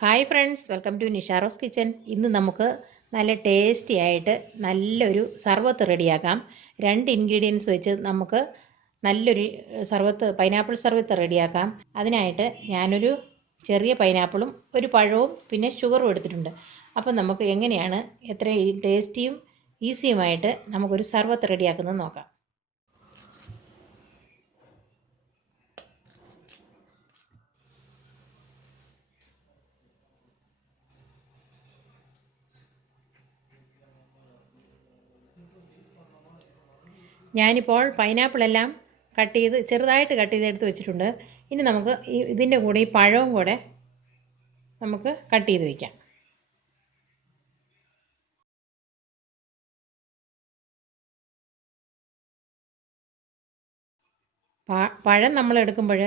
Hi friends, welcome to Nisharose kitchen. ഇന്ന് നമുക്ക് നല്ല ടേസ്റ്റി ആയിട്ട് നല്ലൊരു സർബത്ത് റെഡിയാക്കാം. 2 ഇൻഗ്രീഡിയൻസ് വെച്ച് നമുക്ക് നല്ലൊരു പൈനാപ്പിൾ സർബത്ത് റെഡിയാക്കാം. അതിനായിട്ട് ഞാനൊരു ചെറിയ പൈനാപ്പിളും ഒരു പഴവും പിന്നെ ഷുഗറും എടുത്തിട്ടുണ്ട്. അപ്പം നമുക്ക് എങ്ങനെയാണ് എത്ര ടേസ്റ്റിയും ഈസിയുമായിട്ട് നമുക്കൊരു സർബത്ത് റെഡിയാക്കുന്നത് നോക്കാം. ഞാനിപ്പോൾ പൈനാപ്പിളെല്ലാം ചെറുതായിട്ട് കട്ട് ചെയ്ത് എടുത്ത് വെച്ചിട്ടുണ്ട്. ഇനി നമുക്ക് ഇതിൻ്റെ കൂടെ ഈ പഴവും കൂടെ നമുക്ക് കട്ട് ചെയ്ത് വയ്ക്കാം. പഴം നമ്മൾ എടുക്കുമ്പോൾ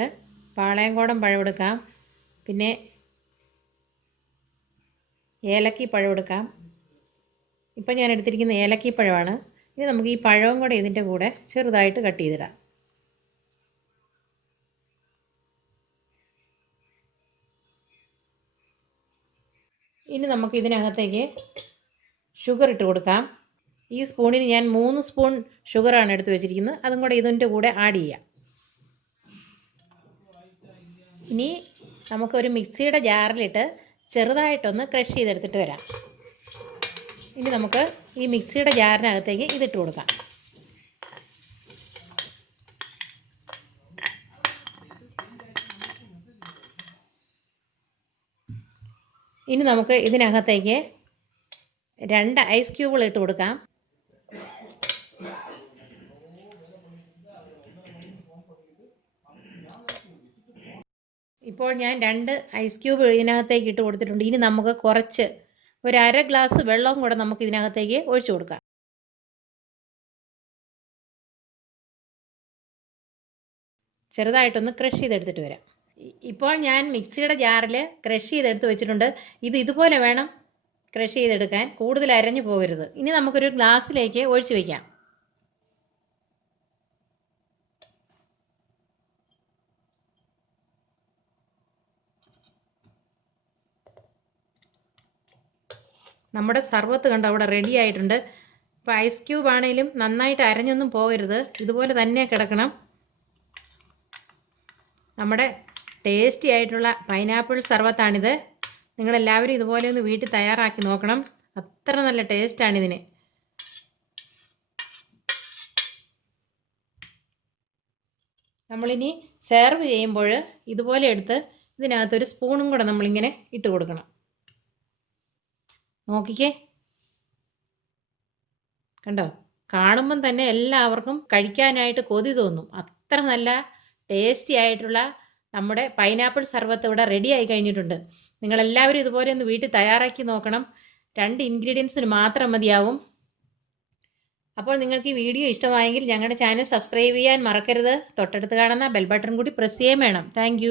പാളയംകോടൻ പഴം എടുക്കാം, പിന്നെ ഏലക്കി പഴം എടുക്കാം. ഇപ്പം ഞാൻ എടുത്തിരിക്കുന്ന ഏലക്കി പഴമാണ്. ഇനി നമുക്ക് ഈ പഴവും കൂടെ ഇതിൻ്റെ കൂടെ ചെറുതായിട്ട് കട്ട് ചെയ്തിടാം. ഇനി നമുക്ക് ഇതിനകത്തേക്ക് ഷുഗർ ഇട്ട് കൊടുക്കാം. ഈ സ്പൂണിന് ഞാൻ 3 സ്പൂൺ ഷുഗറാണ് എടുത്ത് വെച്ചിരിക്കുന്നത്. അതും കൂടെ ഇതിൻ്റെ കൂടെ ആഡ് ചെയ്യാം. ഇനി നമുക്കൊരു മിക്സിയുടെ ജാറിലിട്ട് ചെറുതായിട്ടൊന്ന് ക്രഷ് ചെയ്തെടുത്തിട്ട് വരാം. ഇനി നമുക്ക് ഈ മിക്സിയുടെ ജാറിനകത്തേക്ക് ഇതിട്ട് കൊടുക്കാം. ഇനി നമുക്ക് ഇതിനകത്തേക്ക് 2 ഐസ് ക്യൂബുകൾ ഇട്ട് കൊടുക്കാം. ഇപ്പോൾ ഞാൻ 2 ഐസ് ക്യൂബ് ഇതിനകത്തേക്ക് ഇട്ട് കൊടുത്തിട്ടുണ്ട്. ഇനി നമുക്ക് കുറച്ച് ഒരു അര ഗ്ലാസ് വെള്ളവും കൂടെ നമുക്ക് ഇതിനകത്തേക്ക് ഒഴിച്ചു കൊടുക്കാം. ചെറുതായിട്ടൊന്ന് ക്രഷ് ചെയ്തെടുത്തിട്ട് വരാം. ഇപ്പോൾ ഞാൻ മിക്സിയുടെ ജാറിൽ ക്രഷ് ചെയ്തെടുത്ത് വെച്ചിട്ടുണ്ട്. ഇതുപോലെ വേണം ക്രഷ് ചെയ്തെടുക്കാൻ, കൂടുതൽ അരഞ്ഞു പോകരുത്. ഇനി നമുക്കൊരു ഗ്ലാസ്സിലേക്ക് ഒഴിച്ചു വയ്ക്കാം. നമ്മുടെ സർബത്ത് കണ്ടോ അവിടെ റെഡി ആയിട്ടുണ്ട്. ഇപ്പോൾ ഐസ് ക്യൂബ് ആണെങ്കിലും നന്നായിട്ട് അരഞ്ഞൊന്നും പോകരുത്, ഇതുപോലെ തന്നെ കിടക്കണം. നമ്മുടെ ടേസ്റ്റി ആയിട്ടുള്ള പൈനാപ്പിൾ സർബത്താണിത്. നിങ്ങളെല്ലാവരും ഇതുപോലെ ഒന്ന് വീട്ടിൽ തയ്യാറാക്കി നോക്കണം. അത്ര നല്ല ടേസ്റ്റാണിതിന്. നമ്മളിനി സെർവ് ചെയ്യുമ്പോൾ ഇതുപോലെ എടുത്ത് ഇതിനകത്തൊരു സ്പൂണും കൂടെ നമ്മളിങ്ങനെ ഇട്ട് കൊടുക്കണം. നോക്കിക്കേ, കണ്ടോ? കാണുമ്പം തന്നെ എല്ലാവർക്കും കഴിക്കാനായിട്ട് കൊതി തോന്നും. അത്ര നല്ല ടേസ്റ്റി ആയിട്ടുള്ള നമ്മുടെ പൈനാപ്പിൾ സർബത്ത് ഇവിടെ റെഡി ആയി കഴിഞ്ഞിട്ടുണ്ട്. നിങ്ങളെല്ലാവരും ഇതുപോലെ ഒന്ന് വീട്ടിൽ തയ്യാറാക്കി നോക്കണം. 2 ഇൻഗ്രീഡിയൻസിന് മാത്രം മതിയാവും. അപ്പോൾ നിങ്ങൾക്ക് ഈ വീഡിയോ ഇഷ്ടമായെങ്കിൽ ഞങ്ങളുടെ ചാനൽ സബ്സ്ക്രൈബ് ചെയ്യാൻ മറക്കരുത്. തൊട്ടടുത്ത് കാണുന്ന ബെൽ ബട്ടൺ കൂടി പ്രസ് ചെയ്യാൻ വേണം. താങ്ക്